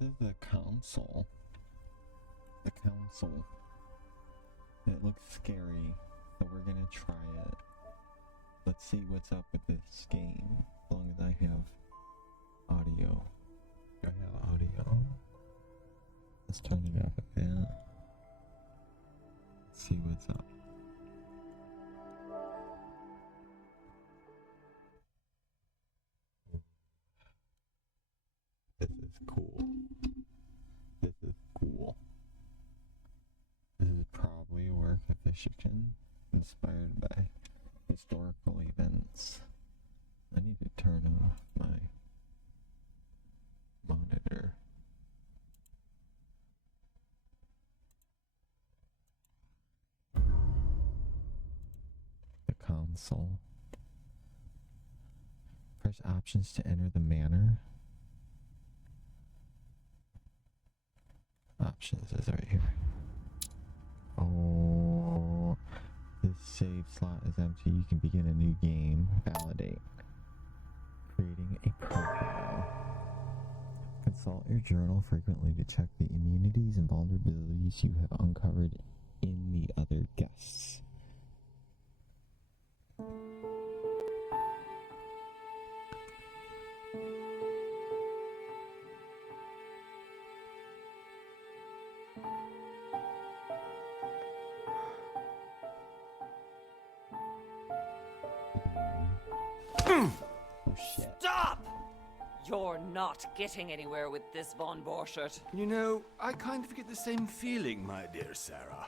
is the console. The console. It looks scary, so we're gonna try it. Let's see what's up with this game. As long as I have audio. Do I have audio? Let's turn it up a bit. Let's see what's up. This is cool. This is cool. This is probably work of fiction inspired by historical events. I need to turn off my monitor. The console. Press options to enter the manor. Options is right here. Oh, this save slot is empty. You can begin a new game. Validate. Creating a profile. Consult your journal frequently to check the immunities and vulnerabilities you have uncovered in the other guests. Oh shit. Stop! You're not getting anywhere with this, Von Borchert. You know, I kind of get the same feeling, my dear Sarah.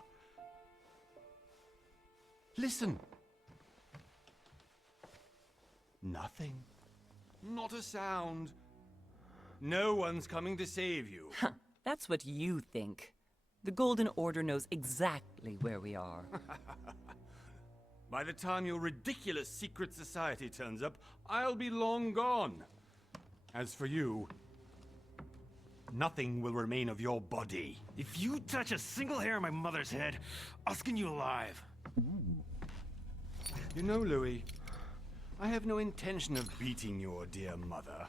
Listen. Nothing. Not a sound. No one's coming to save you. That's what you think. The Golden Order knows exactly where we are. By the time your ridiculous secret society turns up, I'll be long gone. As for you, nothing will remain of your body. If you touch a single hair on my mother's head, I'll skin you alive. You know, Louis, I have no intention of beating your dear mother.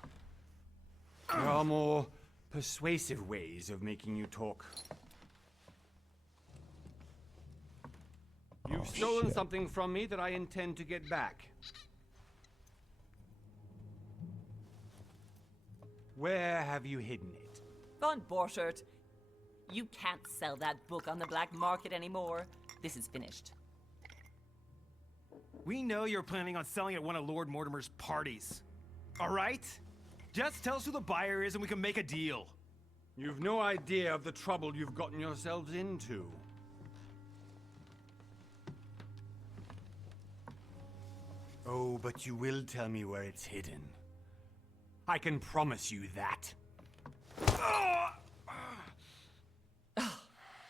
There are more persuasive ways of making you talk. You've stolen something from me that I intend to get back. Where have you hidden it? Von Borchert, you can't sell that book on the black market anymore. This is finished. We know you're planning on selling at one of Lord Mortimer's parties. All right? Just tell us who the buyer is and we can make a deal. You've no idea of the trouble you've gotten yourselves into. Oh, but you will tell me where it's hidden. I can promise you that.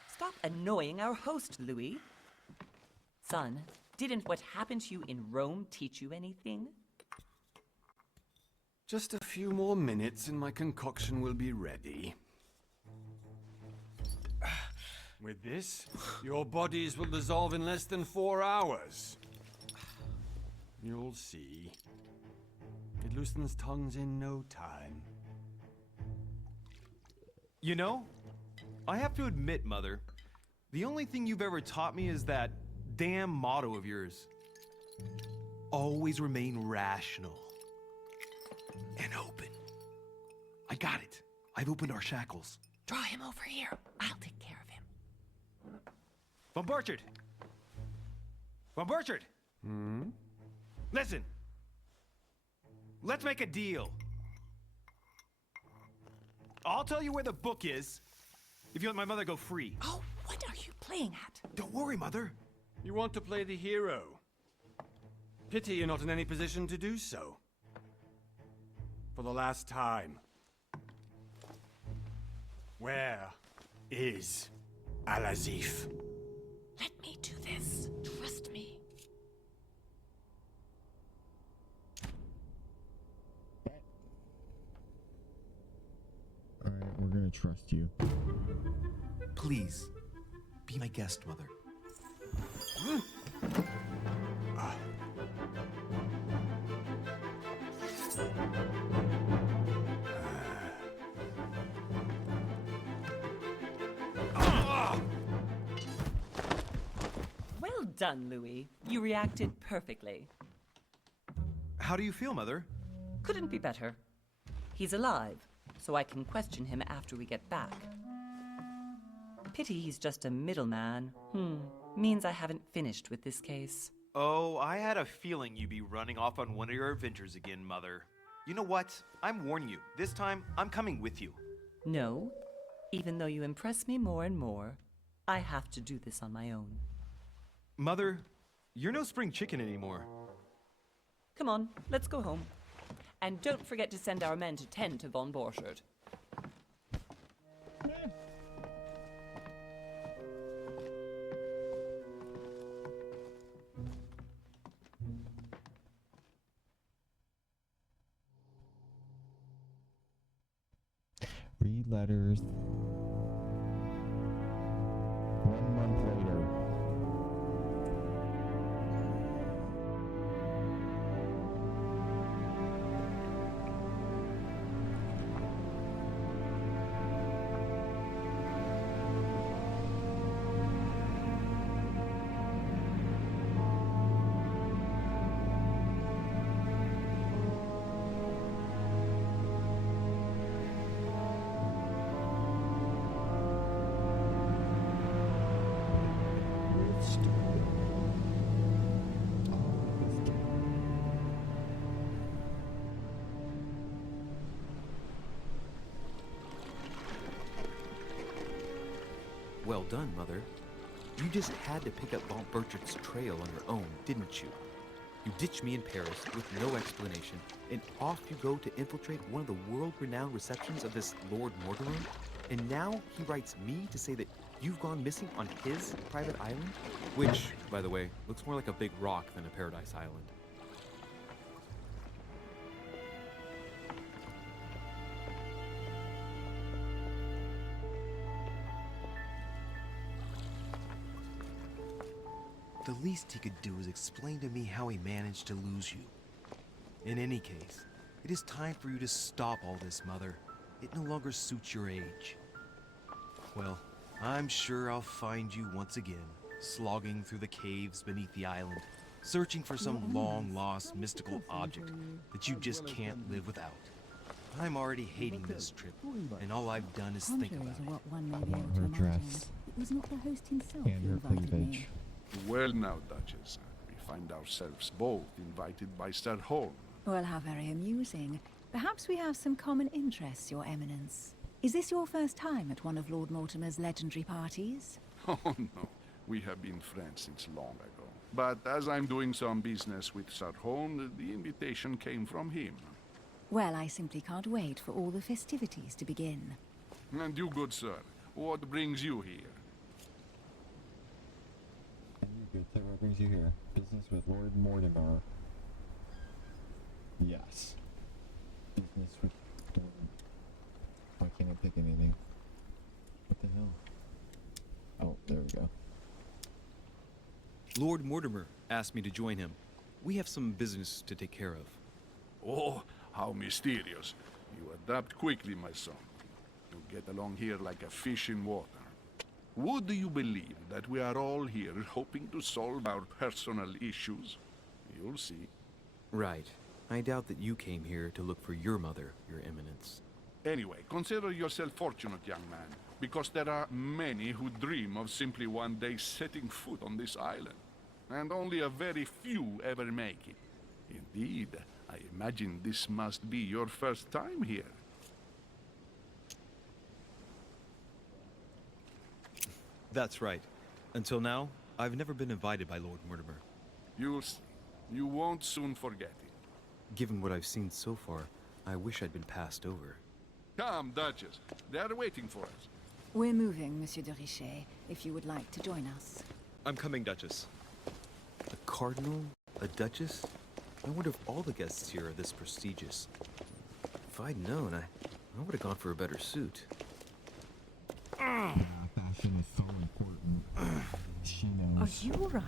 Stop annoying our host, Louis. Son, didn't what happened to you in Rome teach you anything? Just a few more minutes and my concoction will be ready. With this, your bodies will dissolve in less than 4 hours. You'll see. It loosens tongues in no time. You know, I have to admit, Mother, the only thing you've ever taught me is that damn motto of yours. Always remain rational. And open. I got it. I've opened our shackles. Draw him over here. I'll take care of him. Von Borchert! Von Borchert! Listen. Let's make a deal. I'll tell you where the book is if you let my mother go free. Oh, what are you playing at? Don't worry, Mother. You want to play the hero. Pity you're not in any position to do so. For the last time. Where is Al-Azif? Let me do this. Trust me. Alright, we're gonna trust you. Please, be my guest, Mother. done, Louis. You reacted perfectly. How do you feel, Mother? Couldn't be better. He's alive, so I can question him after we get back. Pity he's just a middleman. Means I haven't finished with this case. Oh, I had a feeling you'd be running off on one of your adventures again, Mother. You know what? I'm warning you. This time, I'm coming with you. No, even though you impress me more and more, I have to do this on my own. Mother, you're no spring chicken anymore. Come on, let's go home. And don't forget to send our men to tend to von Borchardt. Read letters. 1 month later. Well done, Mother. You just had to pick up von Burchardt's trail on your own, didn't you? You ditched me in Paris with no explanation, and off you go to infiltrate one of the world-renowned receptions of this Lord Mortimer? And now he writes me to say that you've gone missing on his private island? Which, by the way, looks more like a big rock than a paradise island. The least he could do is explain to me how he managed to lose you. In any case, it is time for you to stop all this, Mother. It no longer suits your age. Well, I'm sure I'll find you once again, slogging through the caves beneath the island, searching for some long-lost mystical object that you just can't live without. I'm already hating this trip, and all I've done is think about it. What one may be able Her to dress imagine. It was not the host himself and who her invited cleavage. me. Well now, Duchess, we find ourselves both invited by Sir Holm. Well, how very amusing. Perhaps we have some common interests, Your Eminence. Is this your first time at one of Lord Mortimer's legendary parties? Oh no, we have been friends since long ago. But as I'm doing some business with Sir Holm, the invitation came from him. Well, I simply can't wait for all the festivities to begin. And you, good sir, what brings you here? And you, good sir, what brings you here? Business with Lord Mortimer. Yes. Business with Lord... Why can't I pick anything? What the hell? Oh, there we go. Lord Mortimer asked me to join him. We have some business to take care of. Oh, how mysterious. You adapt quickly, my son. You get along here like a fish in water. Would you believe that we are all here hoping to solve our personal issues? You'll see. Right. I doubt that you came here to look for your mother, Your Eminence. Anyway, consider yourself fortunate, young man, because there are many who dream of simply one day setting foot on this island, and only a very few ever make it. Indeed, I imagine this must be your first time here. That's right. Until now, I've never been invited by Lord Mortimer. You'll see. You won't soon forget it. Given what I've seen so far, I wish I'd been passed over. Come, Duchess. They are waiting for us. We're moving, Monsieur de Richet, if you would like to join us. I'm coming, Duchess. A cardinal? A duchess? I wonder if all the guests here are this prestigious. If I'd known, I would have gone for a better suit. Fashion is so important. She Are knows. you all right?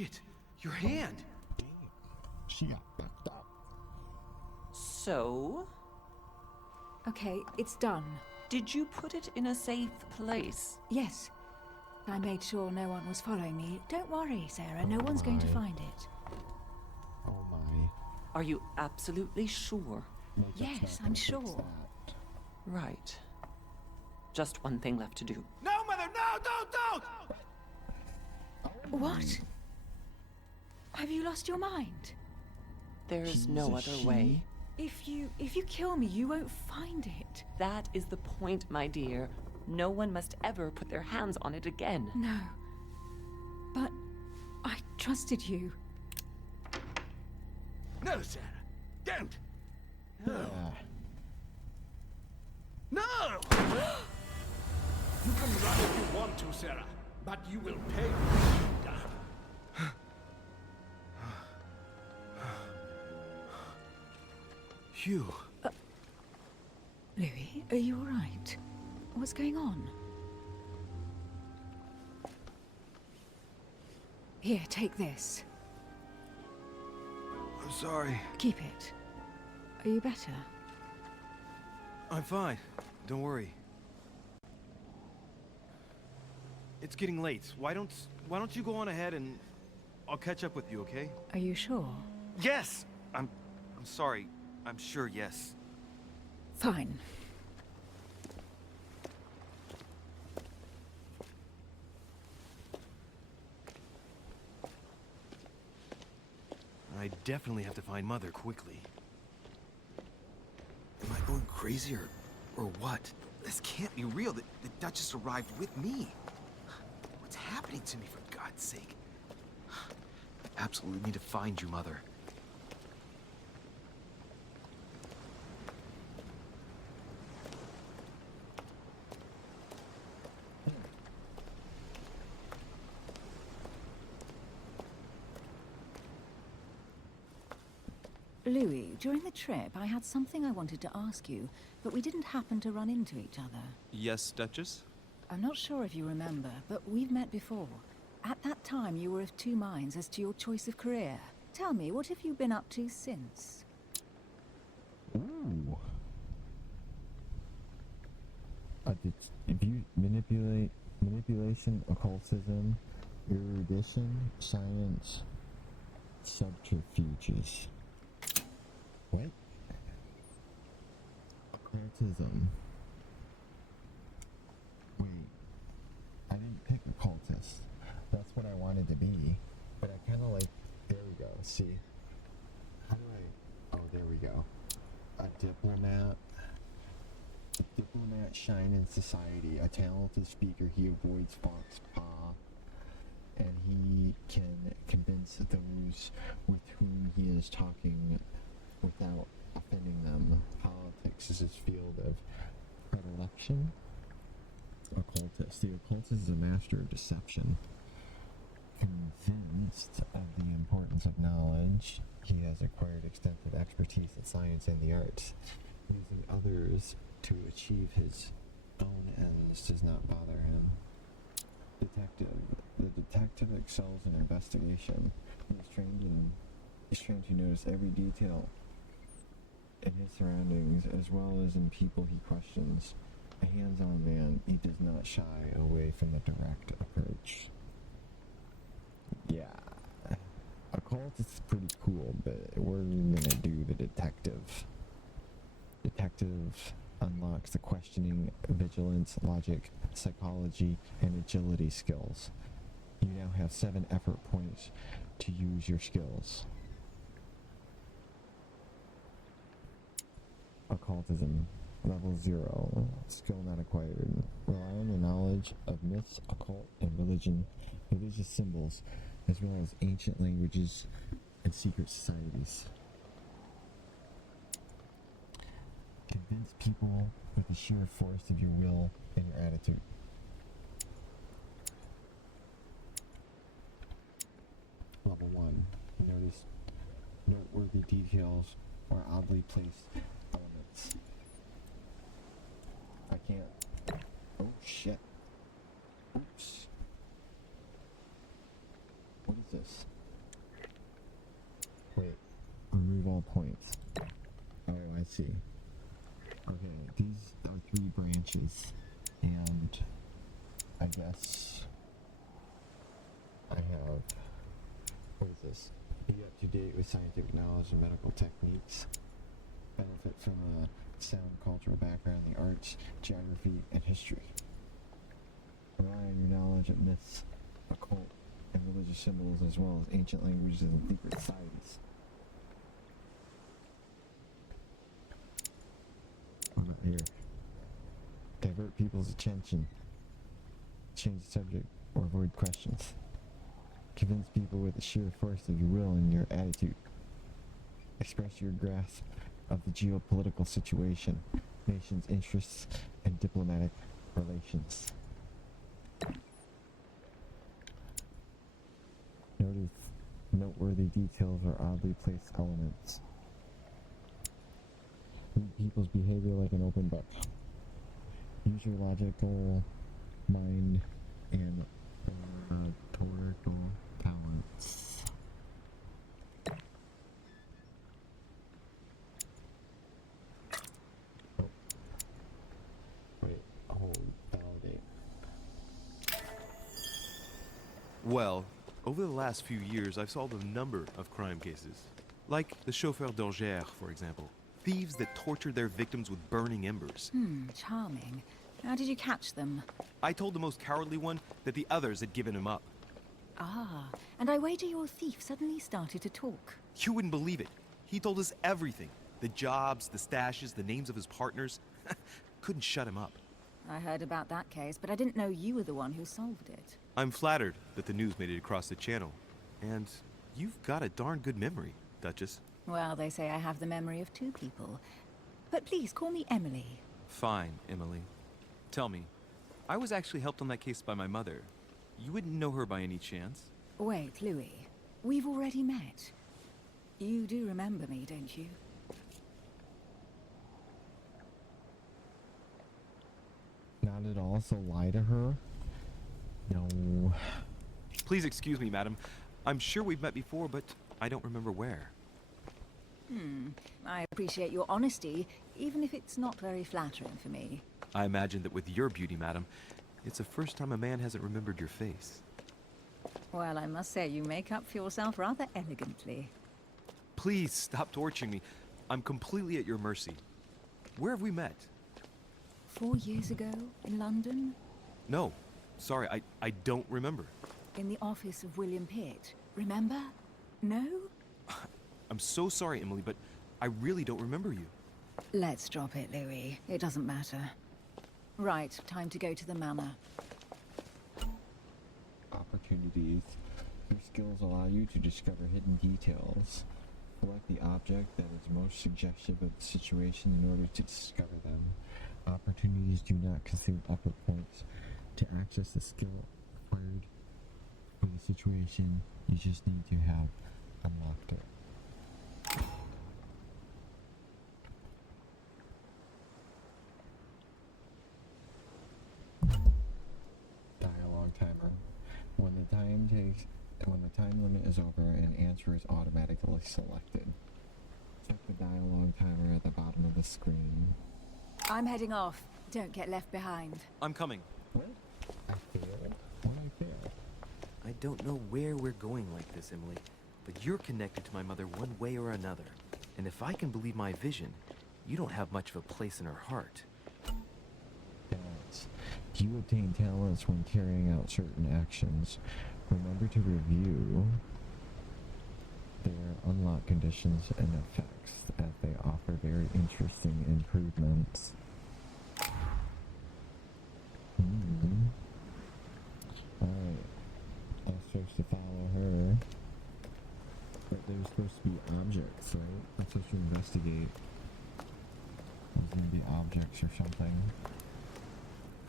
Shit, your hand! She got fucked up. So, Okay, it's done. did you put it in a safe place? Yes. I made sure no one was following me. Don't worry, Sarah. No one's going to find it. Oh my. Are you absolutely sure? No, that's Yes, not I'm gonna fix sure. that. Right. Just one thing left to do. No, Mother, no, don't! What? Have you lost your mind? There's no Jesus, other she- way. If you kill me, you won't find it. That is the point, my dear. No one must ever put their hands on it again. No. But I trusted you. No, Sarah. Don't. Yeah. No! You can run if you want to, Sarah, but you will pay for it. Hugh. Louis, are you all right? What's going on? Here, take this. I'm sorry. Keep it. Are you better? I'm fine. Don't worry. It's getting late. Why don't you go on ahead and I'll catch up with you, okay? Are you sure? Yes! I'm sorry. I'm sure, yes. Fine. I definitely have to find Mother quickly. Am I going crazy or what? This can't be real. The Duchess arrived with me. What's happening to me, for God's sake? I absolutely need to find you, Mother. Louis, during the trip, I had something I wanted to ask you, but we didn't happen to run into each other. Yes, Duchess? I'm not sure if you remember, but we've met before. At that time, you were of two minds as to your choice of career. Tell me, what have you been up to since? Ooh. Manipulation, occultism, erudition, science, subterfuges. What? Occultism. Wait. I didn't pick occultist. That's what I wanted to be. But I kind of like. There we go. See? How do I. Oh, there we go. A diplomat. A diplomat shine in society. A talented speaker, he avoids fox paw. And he can convince those with whom he is talking without offending them. Politics is his field of predilection. Occultist. The occultist is a master of deception. Convinced of the importance of knowledge, he has acquired extensive expertise in science and the arts. Using others to achieve his own ends does not bother him. Detective. The detective excels in investigation. He is trained to notice every detail in his surroundings as well as in people he questions. A hands-on man, he does not shy away from the direct approach. Yeah. Occultist is pretty cool, but we're gonna do the detective. Detective unlocks the questioning, vigilance, logic, psychology, and agility skills. You now have 7 effort points to use your skills. Occultism. Level 0. Skill not acquired. Rely on the knowledge of myths, occult, and religious symbols, as well as ancient languages and secret societies. Convince people with the sheer force of your will and your attitude. Level 1. Notice noteworthy details or oddly placed elements. I can't. Oh shit. Oops. What is this? Wait. Remove all points. Oh, I see. Okay, these are 3 branches. And I guess I have... What is this? Be up to date with scientific knowledge and medical techniques. Benefit from a sound cultural background in the arts, geography, and history. Rely on your knowledge of myths, occult, and religious symbols, as well as ancient languages and secret societies. What about here? Divert people's attention. Change the subject or avoid questions. Convince people with the sheer force of your will and your attitude. Express your grasp of the geopolitical situation, nation's interests, and diplomatic relations. Notice noteworthy details or oddly placed elements. Read people's behavior like an open book. Use your logical mind and oratorical talents. Oh. Wait, hold, validate. Well, over the last few years, I've solved a number of crime cases. Like the chauffeur d'Angers, for example. Thieves that tortured their victims with burning embers. Charming. How did you catch them? I told the most cowardly one that the others had given him up. Ah, and I wager your thief suddenly started to talk. You wouldn't believe it. He told us everything. The jobs, the stashes, the names of his partners. Couldn't shut him up. I heard about that case, but I didn't know you were the one who solved it. I'm flattered that the news made it across the channel. And you've got a darn good memory, Duchess. Well, they say I have the memory of 2 people. But please call me Emily. Fine, Emily. Tell me, I was actually helped on that case by my mother. You wouldn't know her by any chance? Wait, Louis. We've already met. You do remember me, don't you? Not at all, so lie to her? No. Please excuse me, madam. I'm sure we've met before, but I don't remember where. I appreciate your honesty, even if it's not very flattering for me. I imagine that with your beauty, madam, it's the first time a man hasn't remembered your face. Well, I must say you make up for yourself rather elegantly. Please stop torturing me. I'm completely at your mercy. Where have we met? 4 years ago, in London, No. Sorry, I don't remember. in the office of William Pitt. Remember? No? I'm so sorry, Emily, but I really don't remember you. Let's drop it, Louis. It doesn't matter. Right, time to go to the manor. Opportunities. Your skills allow you to discover hidden details. Select the object that is most suggestive of the situation in order to discover them. Opportunities do not consume upper points. To access the skill required for the situation, you just need to have unlocked it. Dialogue timer. When the time limit is over, an answer is automatically selected. Check the dialogue timer at the bottom of the screen. I'm heading off. Don't get left behind. I'm coming. What? I failed? What I failed? I don't know where we're going like this, Emily, but you're connected to my mother one way or another. And if I can believe my vision, you don't have much of a place in her heart. Talents. You obtain talents when carrying out certain actions. Remember to review their unlock conditions and effects, as they offer very interesting improvements. Alright. I'm supposed to follow her. But there's supposed to be objects, right? I'm supposed to investigate. There's gonna be objects or something.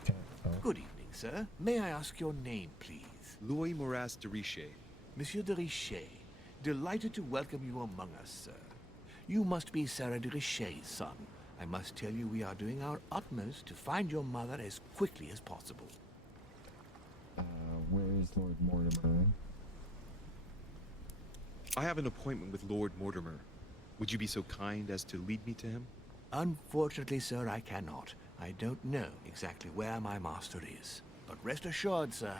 Okay. Oh. Good evening, sir. May I ask your name, please? Louis Moras de Richet. Monsieur de Richet. Delighted to welcome you among us, sir. You must be Sarah de Richet's son. I must tell you we are doing our utmost to find your mother as quickly as possible. Where is Lord Mortimer? I have an appointment with Lord Mortimer. Would you be so kind as to lead me to him? Unfortunately, sir, I cannot. I don't know exactly where my master is. But rest assured, sir,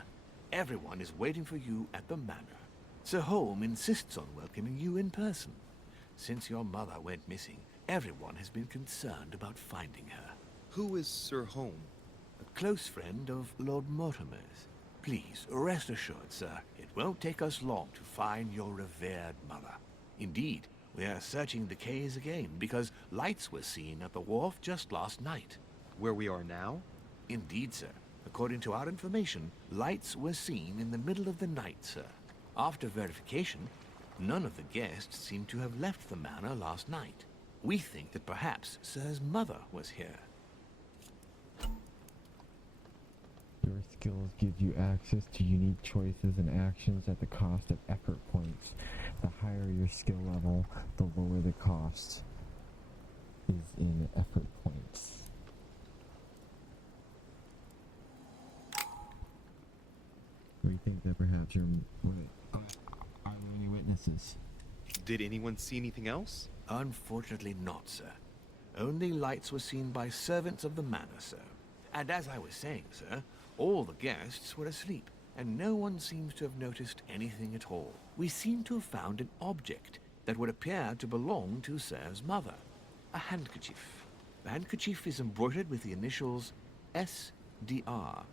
everyone is waiting for you at the manor. Sir Holm insists on welcoming you in person. Since your mother went missing, everyone has been concerned about finding her. Who is Sir Holm? A close friend of Lord Mortimer's. Please, rest assured, sir, it won't take us long to find your revered mother. Indeed, we are searching the quays again because lights were seen at the wharf just last night. Where we are now? Indeed, sir. According to our information, lights were seen in the middle of the night, sir. After verification, none of the guests seem to have left the manor last night. We think that perhaps Sir's mother was here. Your skills give you access to unique choices and actions at the cost of effort points. The higher your skill level, the lower the cost is in effort points. We think that perhaps you're... Are there any witnesses? Did anyone see anything else? Unfortunately not, sir. Only lights were seen by servants of the manor, sir. And as I was saying, sir, all the guests were asleep, and no one seems to have noticed anything at all. We seem to have found an object that would appear to belong to Sir's mother. A handkerchief. The handkerchief is embroidered with the initials SDR.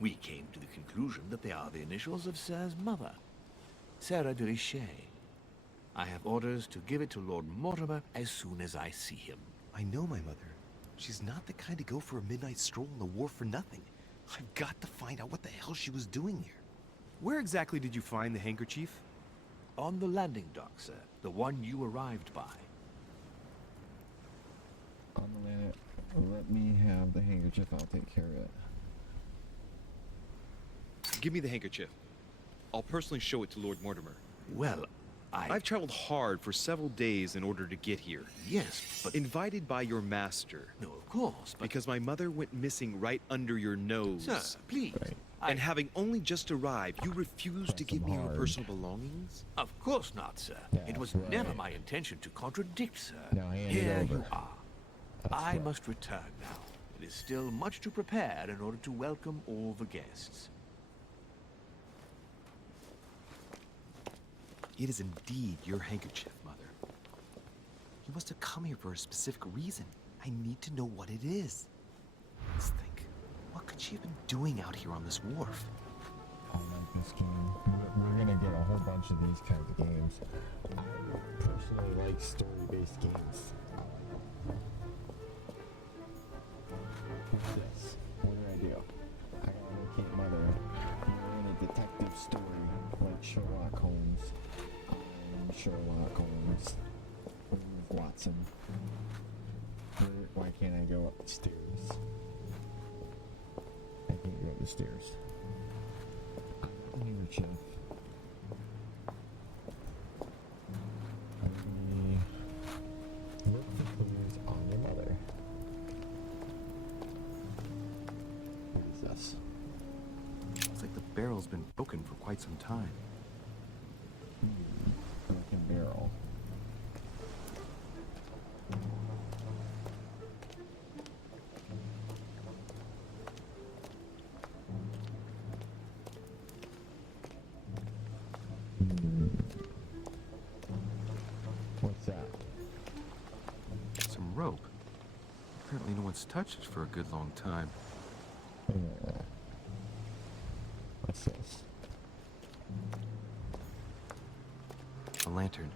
We came to the conclusion that they are the initials of Sir's mother, Sarah de Richet. I have orders to give it to Lord Mortimer as soon as I see him. I know my mother. She's not the kind to go for a midnight stroll on the wharf for nothing. I've got to find out what the hell she was doing here. Where exactly did you find the handkerchief? On the landing dock, sir. The one you arrived by. On the minute, let me have the handkerchief, I'll take care of it. Give me the handkerchief. I'll personally show it to Lord Mortimer. Well, I've traveled hard for several days in order to get here. Yes, but... Invited by your master. No, of course, but... Because my mother went missing right under your nose. Sir, please. Right. And having only just arrived, you refused to give me your personal belongings? Of course not, sir. It was That's never right. my intention to contradict, sir. Now hand it Here over. you are. That's I right. must return now. It is still much to prepare in order to welcome all the guests. It is indeed your handkerchief, Mother. You must have come here for a specific reason. I need to know what it is. Let's think. What could she have been doing out here on this wharf? I like this game. We're gonna get a whole bunch of these kinds of games. I personally like story-based games. What's this? What did I do? I gotta locate Mother. We're in a detective story, like Sherlock Holmes. I'm Sherlock Holmes. Where's Watson? Why can't I go upstairs? I can't go up the stairs. Handkerchief. Let me look for clues on your mother. What is this? Looks like the barrel's been broken for quite some time. Broken barrel. What's that? Some rope. Apparently no one's touched it for a good long time. What's this? A lantern.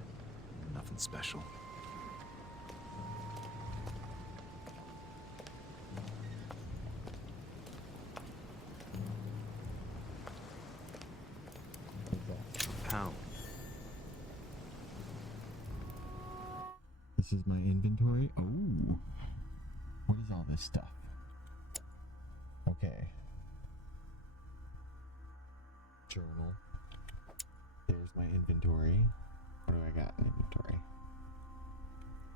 Nothing special. Pound. This is my inventory. Oh, what is all this stuff? Okay. Journal. There's my inventory. What do I got in inventory?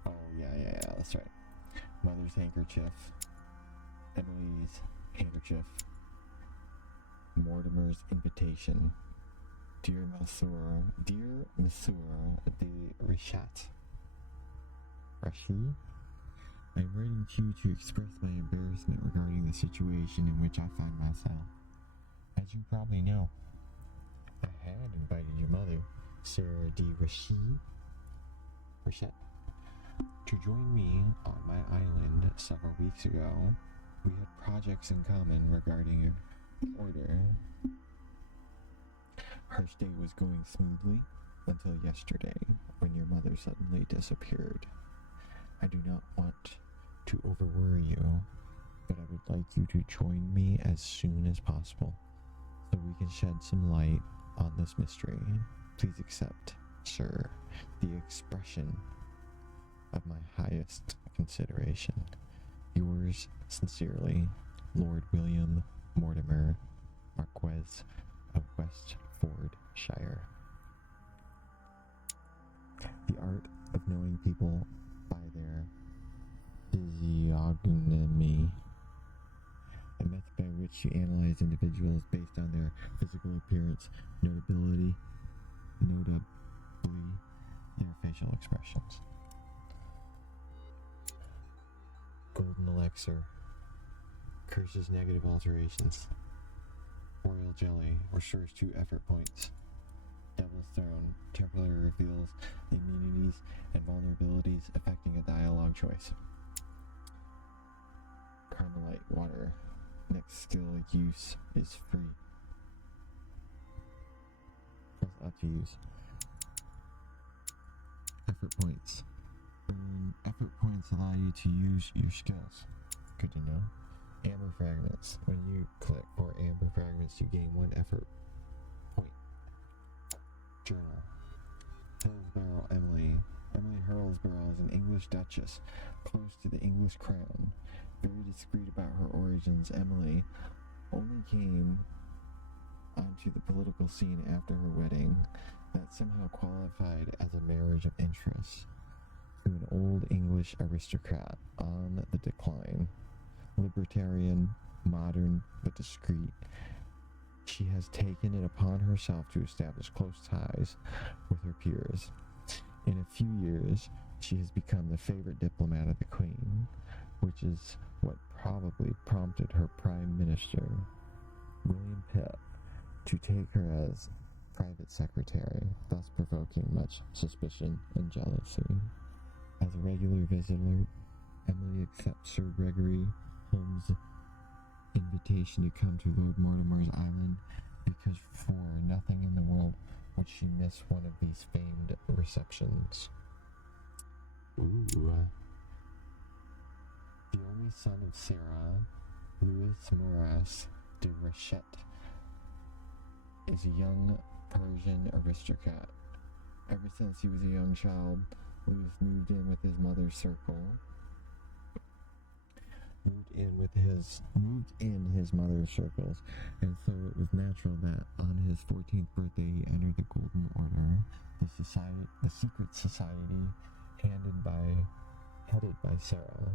Oh, yeah, that's right. Mother's handkerchief. Emily's handkerchief. Mortimer's invitation. Dear Monsieur de Richat. Rashid? I'm writing to you to express my embarrassment regarding the situation in which I find myself. As you probably know, I had invited your mother, Sarah de Richat, to join me on my island several weeks ago. We had projects in common regarding your order. Her stay was going smoothly until yesterday, when your mother suddenly disappeared. I do not want to overworry you, but I would like you to join me as soon as possible, so we can shed some light on this mystery. Please accept, sir, the expression of my highest consideration. Yours sincerely, Lord William Mortimer, Marquess of Westfordshire. The art of knowing people by their physiognomy, a method by which you analyze individuals based on their physical appearance, notably their facial expressions. Golden elixir, curses negative alterations. Royal jelly restores 2 effort points. Devil's Throne temporarily reveals the immunities and vulnerabilities affecting a dialogue choice. Carmelite water, next skill use is free. Plus up to use. Effort points. Effort points allow you to use your skills. Good to know. Amber fragments. When you collect 4 amber fragments, you gain 1 effort point. Journal. Hillsborough Emily. Emily Hurlsborough is an English duchess, close to the English crown. Very discreet about her origins, Emily only came onto the political scene after her wedding that somehow qualified as a marriage of interest to an old English aristocrat on the decline. Libertarian, modern, but discreet, she has taken it upon herself to establish close ties with her peers. In a few years, she has become the favorite diplomat of the Queen, which is what probably prompted her Prime Minister, William Pitt, to take her as private secretary, thus provoking much suspicion and jealousy. As a regular visitor, Emily accepts Sir Gregory Holmes' invitation to come to Lord Mortimer's island because for nothing in the world would she miss one of these famed receptions. Ooh. The only son of Sarah, Louis Moras de Richet, is a young Persian aristocrat. Ever since he was a young child, Louis moved in with his mother's circle. Moved in his mother's circles, and so it was natural that on his 14th birthday he entered the Golden Order, the secret society headed by Sarah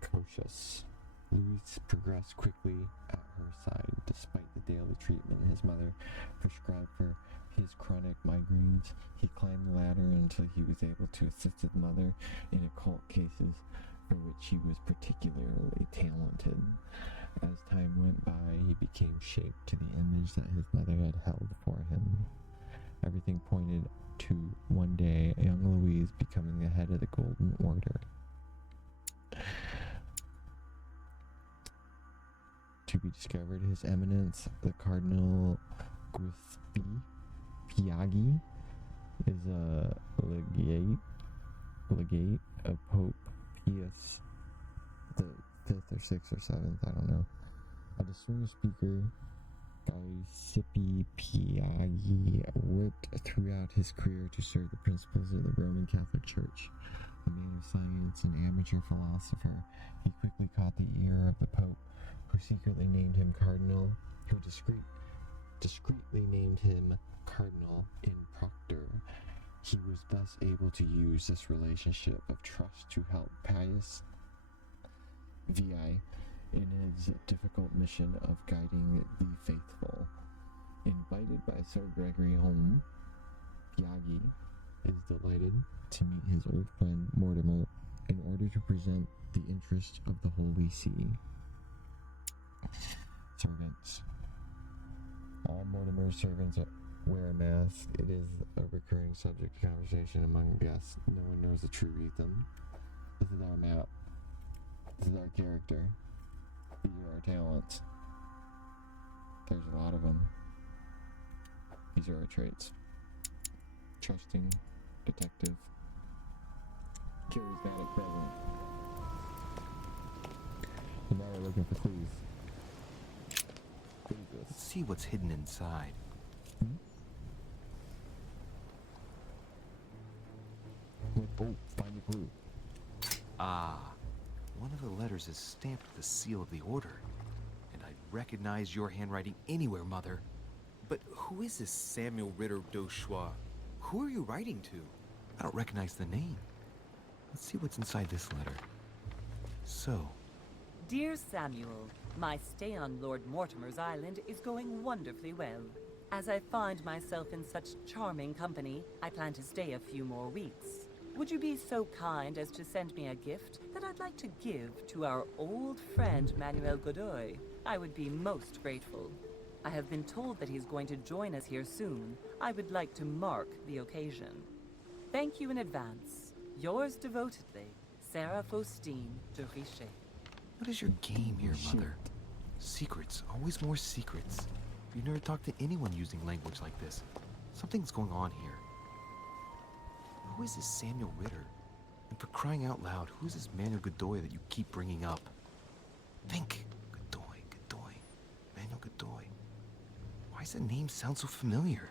Precocious. Louis progressed quickly at her side, despite the daily treatment his mother prescribed for his chronic migraines. He climbed the ladder until he was able to assist his mother in occult cases for which he was particularly talented. As time went by, he became shaped to the image that his mother had held for him. Everything pointed to one day young Louise becoming the head of the Golden Order. To be discovered, His Eminence, the Cardinal Giuseppe Piaggi, is a legate of Pope Pius the 5th or 6th or 7th, I don't know. A distinguished speaker, Giuseppe Piaggi worked throughout his career to serve the principles of the Roman Catholic Church. A man of science and amateur philosopher, he quickly caught the ear of the Pope, who secretly named him Cardinal, who discreetly named him Cardinal in Proctor. He was thus able to use this relationship of trust to help Pius VI in his difficult mission of guiding the faithful. Invited by Sir Gregory home, Yagi is delighted to meet his old friend Mortimer in order to present the interest of the Holy See. Servants. All Mortimer's servants wear a mask. It is a recurring subject of conversation among guests. No one knows the true Ethan. This is our map. This is our character. These are our talents. There's a lot of them. These are our traits. Trusting, detective, charismatic present. And now we're looking for clues. What is this? Let's see what's hidden inside. Oh, find a clue. Ah, one of the letters is stamped with the seal of the Order. And I'd recognize your handwriting anywhere, Mother. But who is this Samuel Ritter d'Auchois? Who are you writing to? I don't recognize the name. Let's see what's inside this letter. So, Dear Samuel, my stay on Lord Mortimer's island is going wonderfully well. As I find myself in such charming company, I plan to stay a few more weeks. Would you be so kind as to send me a gift that I'd like to give to our old friend Manuel Godoy? I would be most grateful. I have been told that he's going to join us here soon. I would like to mark the occasion. Thank you in advance. Yours devotedly, Sarah Faustine de Richet. what is your game here, Mother? Secrets, always more secrets. You never talk to anyone using language like this. Something's going on here. Who is this Samuel Ritter? And for crying out loud, who is this Manuel Godoy that you keep bringing up? Think. Godoy. Manuel Godoy. Why does that name sound so familiar?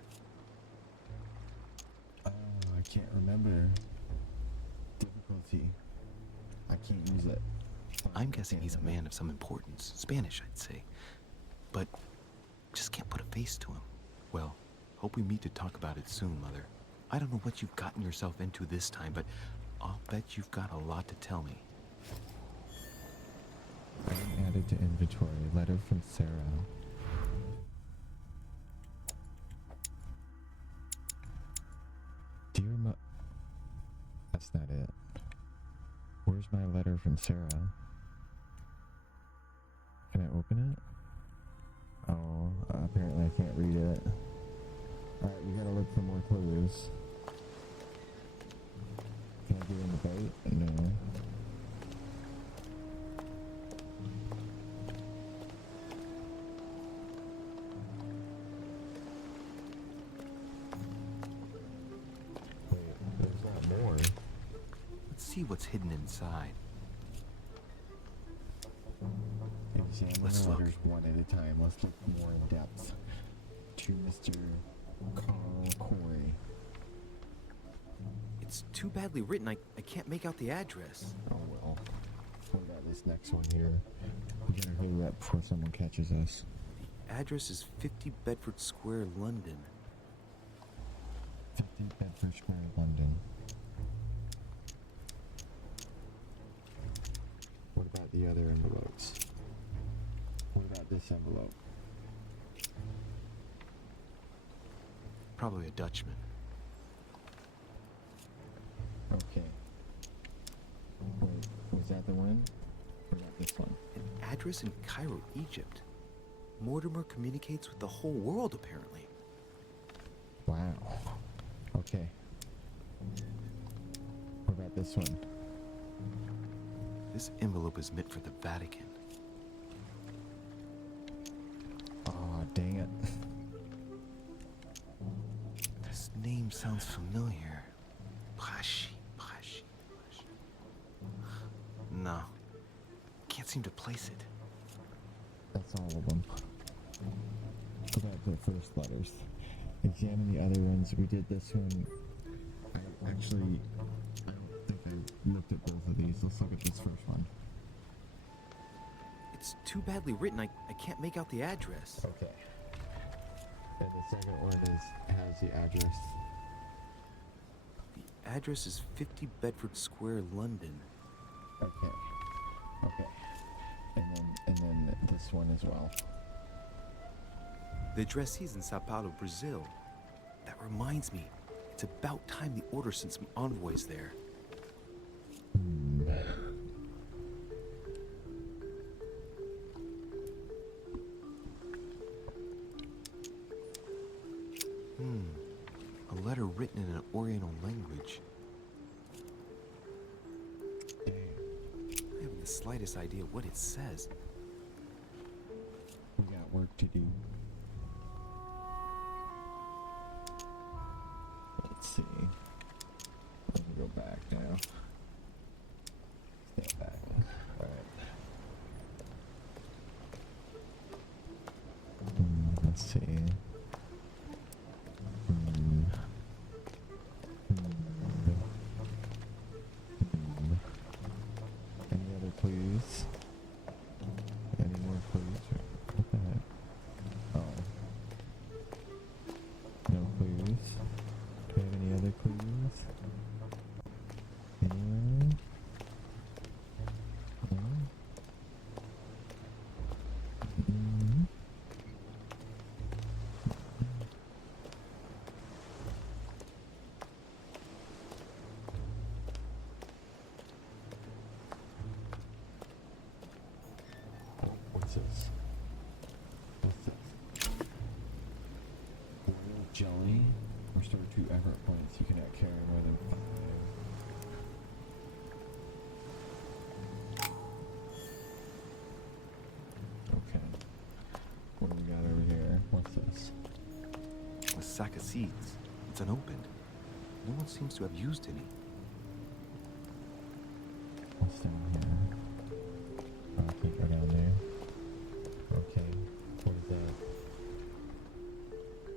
Oh, I can't remember. Difficulty. I can't use it. I'm guessing he's a man of some importance. Spanish, I'd say. But just can't put a face to him. Well, hope we meet to talk about it soon, Mother. I don't know what you've gotten yourself into this time, but I'll bet you've got a lot to tell me. Item added to inventory. Letter from Sarah. Dear That's not it. Where's my letter from Sarah? Can I open it? Oh, apparently I can't read it. Alright, we gotta look for more clues. Can I get in the boat? No. Wait, there's not more. Let's see what's hidden inside. Examine Let's the look. letters one at a time. Let's look more in depth. To Mr. Carl Corey. It's too badly written, I can't make out the address. Oh well. What about this next one here? We gotta hurry up before someone catches us. The address is 50 Bedford Square, London. 50 Bedford Square, London. What about the other envelopes? What about this envelope? Probably a Dutchman. Okay. Wait, was that the one? Or about this one? An address in Cairo, Egypt. Mortimer communicates with the whole world, apparently. Wow. Okay. What about this one? This envelope is meant for the Vatican. Oh, dang it. This name sounds familiar. Prashi. No. Can't seem to place it. That's all of them. Go back to the first letters. Examine the other ones. We did this one. I don't think I looked at both of these. Let's look at this first one. It's too badly written, I can't make out the address. Okay. And the second one has the address. The address is 50 Bedford Square, London. Okay. And then this one as well. The addressee's in Sao Paulo, Brazil. That reminds me, it's about time the Order sent some envoys there. A letter written in an Oriental language. I haven't the slightest idea what it says. We got work to do. Let's see. Let me go back now. Stay back. Alright. Let's see. Any other clues? Any more clues? What the heck? Oh. No clues. Do we have any other clues? Anywhere? No? What's this? What's this? Royal jelly. Restore 2 effort points. You cannot carry more than 5. Okay. What do we got over here? What's this? A sack of seeds. It's unopened. No one seems to have used any. What's down here? Oh, I can't go down there. Okay. What is that?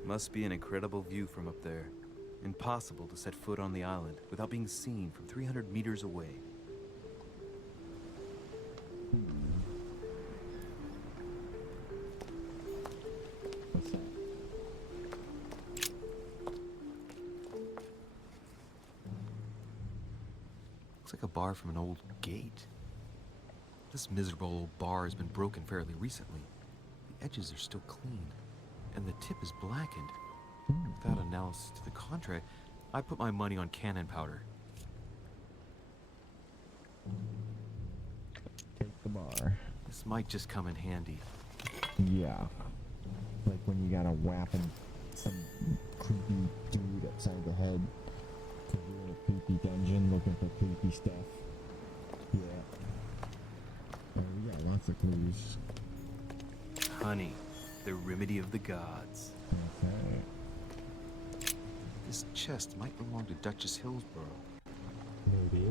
Must be an incredible view from up there. Impossible to set foot on the island without being seen from 300 meters away. What's that? Looks like a bar from an old gate. This miserable old bar has been broken fairly recently. The edges are still clean, and the tip is blackened. Without analysis to the contrary, I put my money on cannon powder. Take the bar. This might just come in handy. Yeah. Like when you gotta whapping some creepy dude upside the head. Cause you're in a creepy dungeon looking for creepy stuff. Yeah. Oh, we got lots of clues. Honey, the remedy of the gods. Okay. This chest might belong to Duchess Hillsborough. Maybe.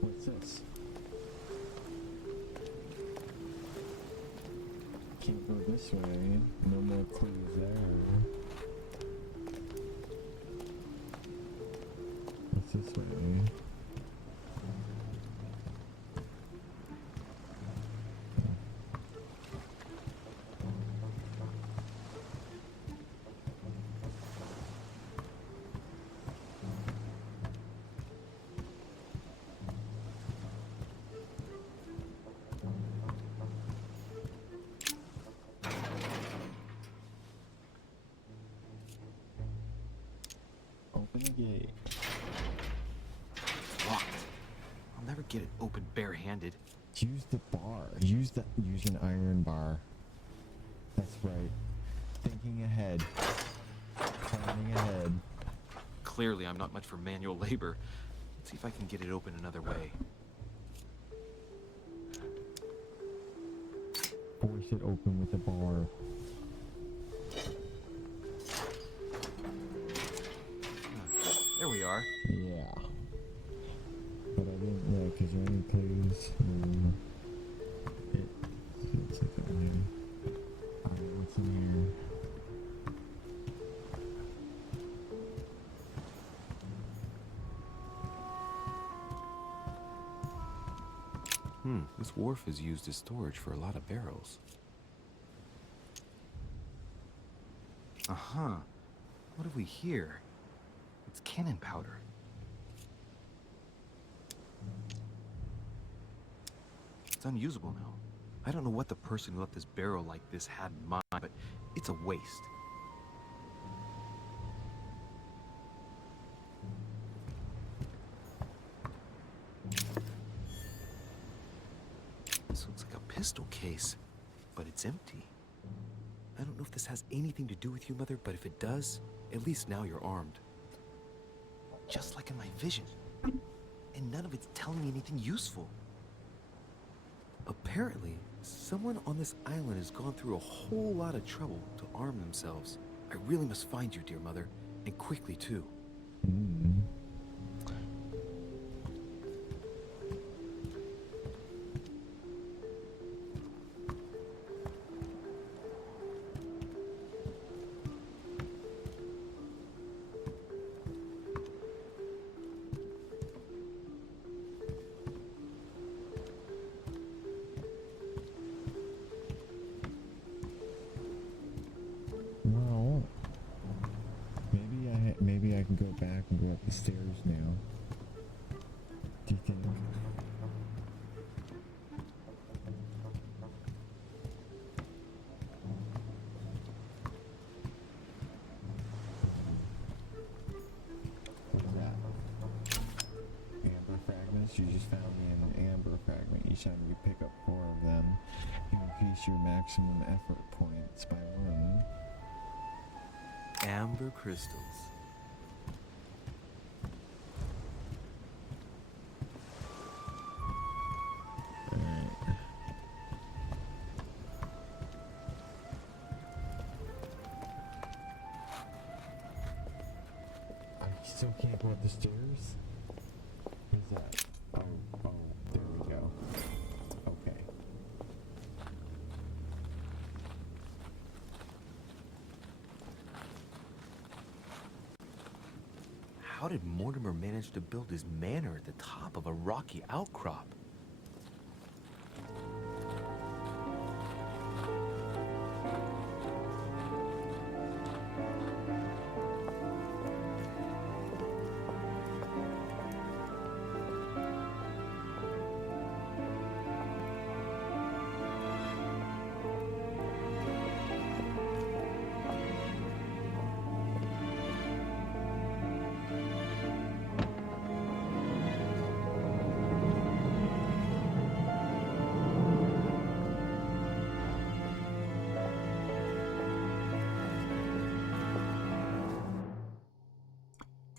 What's this? Can't go this way. No more clues there. What's this way? Open the gate. It's locked. I'll never get it open barehanded. Use the bar. Use an iron bar. That's right. Thinking ahead. Planning ahead. Clearly, I'm not much for manual labor. Let's see if I can get it open another way. Force it open with the bar. There we are. Yeah. But I didn't look. Is there any clues? It's like that one. Alright, what's in here? This wharf is used as storage for a lot of barrels. Uh-huh. What have we here? It's cannon powder. It's unusable now. I don't know what the person who left this barrel like this had in mind, but it's a waste. This looks like a pistol case, but it's empty. I don't know if this has anything to do with you, Mother, but if it does, at least now you're armed. Just like in my vision. And none of it's telling me anything useful. Apparently, someone on this island has gone through a whole lot of trouble to arm themselves. I really must find you, dear Mother, and quickly too. Well, maybe I can go back and go up the stairs now. Do you think? What's that? Amber fragments? You just found me an amber fragment. Each time you pick up 4 of them, you increase your maximum effort points by 1. Amber crystals. Alright. I still can't go up the stairs? What is that? Oh, there we go. Okay. How did Mortimer manage to build his manor at the top of a rocky outcrop?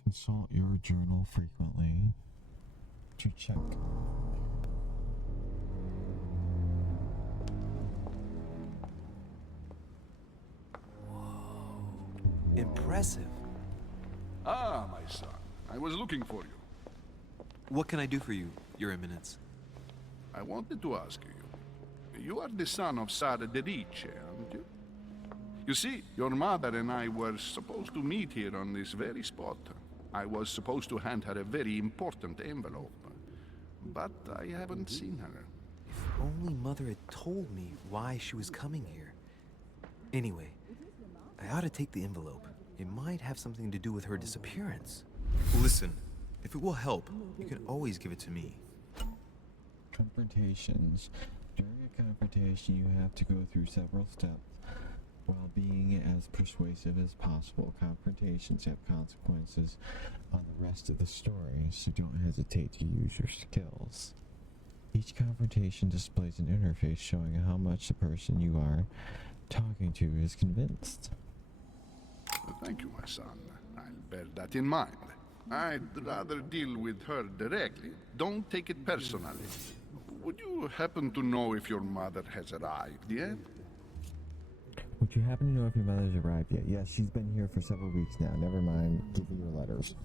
Consult your journal frequently to check. Impressive. Ah, my son. I was looking for you. What can I do for you, Your Eminence? I wanted to ask you. You are the son of Sara de Riche, aren't you? You see, your mother and I were supposed to meet here on this very spot. I was supposed to hand her a very important envelope. But I haven't seen her. If only Mother had told me why she was coming here. Anyway, I ought to take the envelope. It might have something to do with her disappearance. Listen, if it will help, you can always give it to me. Confrontations. During a confrontation, you have to go through several steps. While being as persuasive as possible, confrontations have consequences on the rest of the story, so don't hesitate to use your skills. Each confrontation displays an interface showing how much the person you are talking to is convinced. Well, thank you, my son. I'll bear that in mind. I'd rather deal with her directly. Don't take it personally. Would you happen to know if your mother has arrived yet? Would you happen to know if your mother's arrived yet? Yes, she's been here for several weeks now. Never mind. Give me your letters.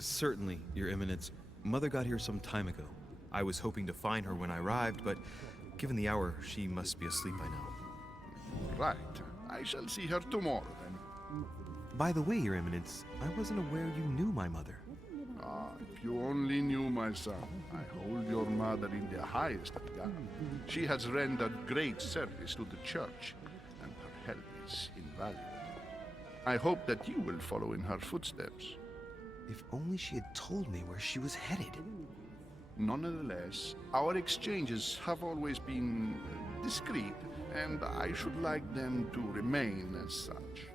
Certainly, Your Eminence. Mother got here some time ago. I was hoping to find her when I arrived, but given the hour, she must be asleep by now. Right. I shall see her tomorrow, then. By the way, Your Eminence, I wasn't aware you knew my mother. Ah, if you only knew, my son. I hold your mother in the highest regard. She has rendered great service to the church, and her help is invaluable. I hope that you will follow in her footsteps. If only she had told me where she was headed. Nonetheless, our exchanges have always been discreet, and I should like them to remain as such.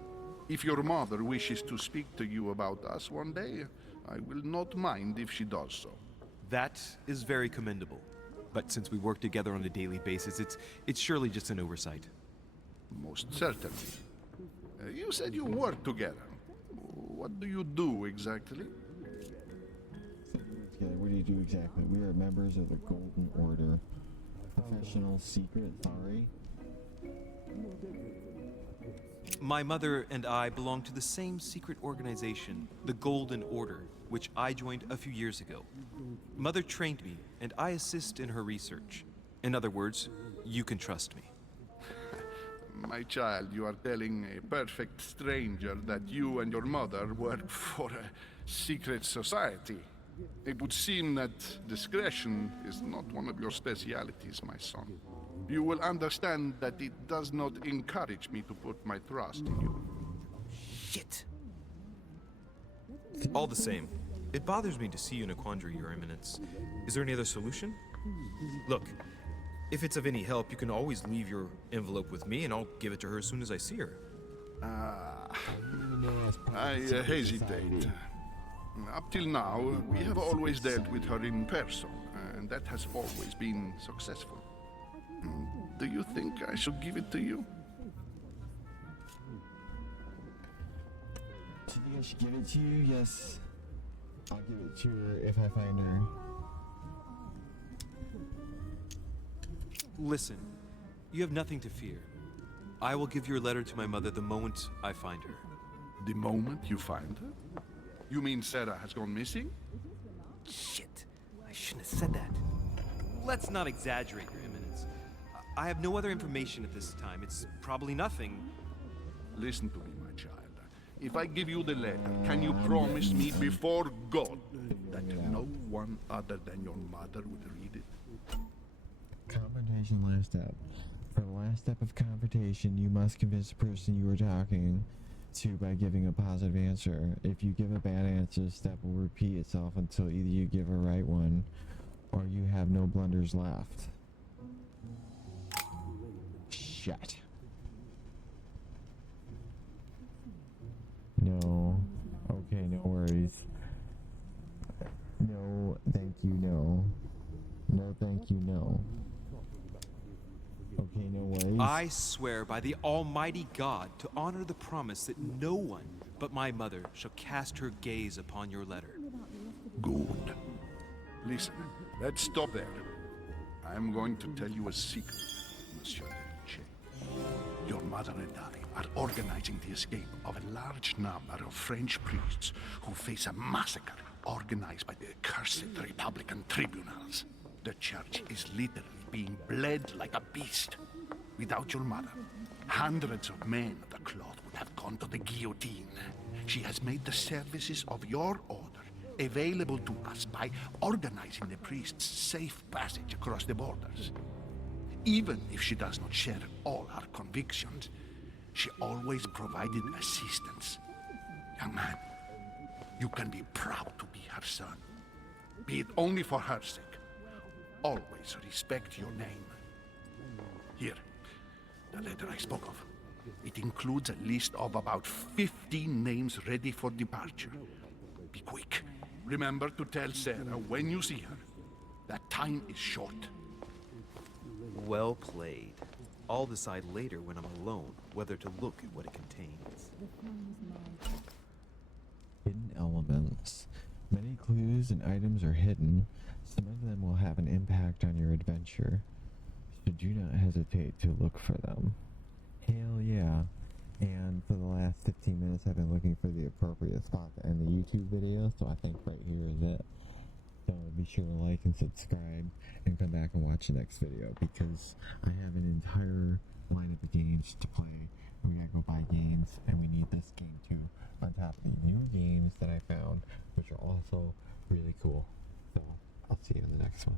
If your mother wishes to speak to you about us one day, I will not mind if she does so. That is very commendable. But since we work together on a daily basis, it's surely just an oversight. Most certainly. You said you work together. What do you do exactly? Together, what do you do exactly? We are members of the Golden Order. Professional secret authority? My mother and I belong to the same secret organization, the Golden Order, which I joined a few years ago. Mother trained me, and I assist in her research. In other words, you can trust me. My child, you are telling a perfect stranger that you and your mother work for a secret society. It would seem that discretion is not one of your specialities, my son. You will understand that it does not encourage me to put my trust in you. Shit. All the same, it bothers me to see you in a quandary, Your Eminence. Is there any other solution? Look, if it's of any help, you can always leave your envelope with me and I'll give it to her as soon as I see her. I hesitate. Up till now, we have always dealt with her in person, and that has always been successful. Do you think I should give it to you? Do you think I should give it to you? Yes. I'll give it to her if I find her. Listen, you have nothing to fear. I will give your letter to my mother the moment I find her. The moment you find her? You mean Sarah has gone missing? Shit, I shouldn't have said that. Let's not exaggerate, Your Eminence. I have no other information at this time. It's probably nothing. Listen to me, my child. If I give you the letter, can you promise me before God that no one other than your mother would read it? Confrontation last step. For the last step of confrontation, you must convince the person you are talking to by giving a positive answer. If you give a bad answer, the step will repeat itself until either you give a right one or you have no blunders left. Shit. No. Okay, no worries. No, thank you, no. No, thank you, no. Okay, no worries. I swear by the Almighty God to honor the promise that no one but my mother shall cast her gaze upon your letter. Good. Listen, let's stop there. I'm going to tell you a secret, Monsieur Deruchet. Your mother and I are organizing the escape of a large number of French priests who face a massacre organized by the accursed Republican tribunals. The church is literally being bled like a beast. Without your mother, hundreds of men of the cloth would have gone to the guillotine. She has made the services of your order available to us by organizing the priests' safe passage across the borders. Even if she does not share all our convictions, she always provided assistance. Young man, you can be proud to be her son. Be it only for her sake. Always respect your name. Here, the letter I spoke of. It includes a list of about 15 names ready for departure. Be quick. Remember to tell Sarah when you see her that time is short. Well played. I'll decide later when I'm alone whether to look at what it contains. Hidden elements. Many clues and items are hidden. Some of them will have an impact on your adventure, so do not hesitate to look for them. Hell yeah. And for the last 15 minutes I've been looking for the appropriate spot to end the YouTube video, so I think right here is it. So be sure to like and subscribe and come back and watch the next video, because I have an entire lineup of games to play. We gotta go buy games, and we need this game too, on top of the new games that I found, which are also really cool. So I'll see you in the next one.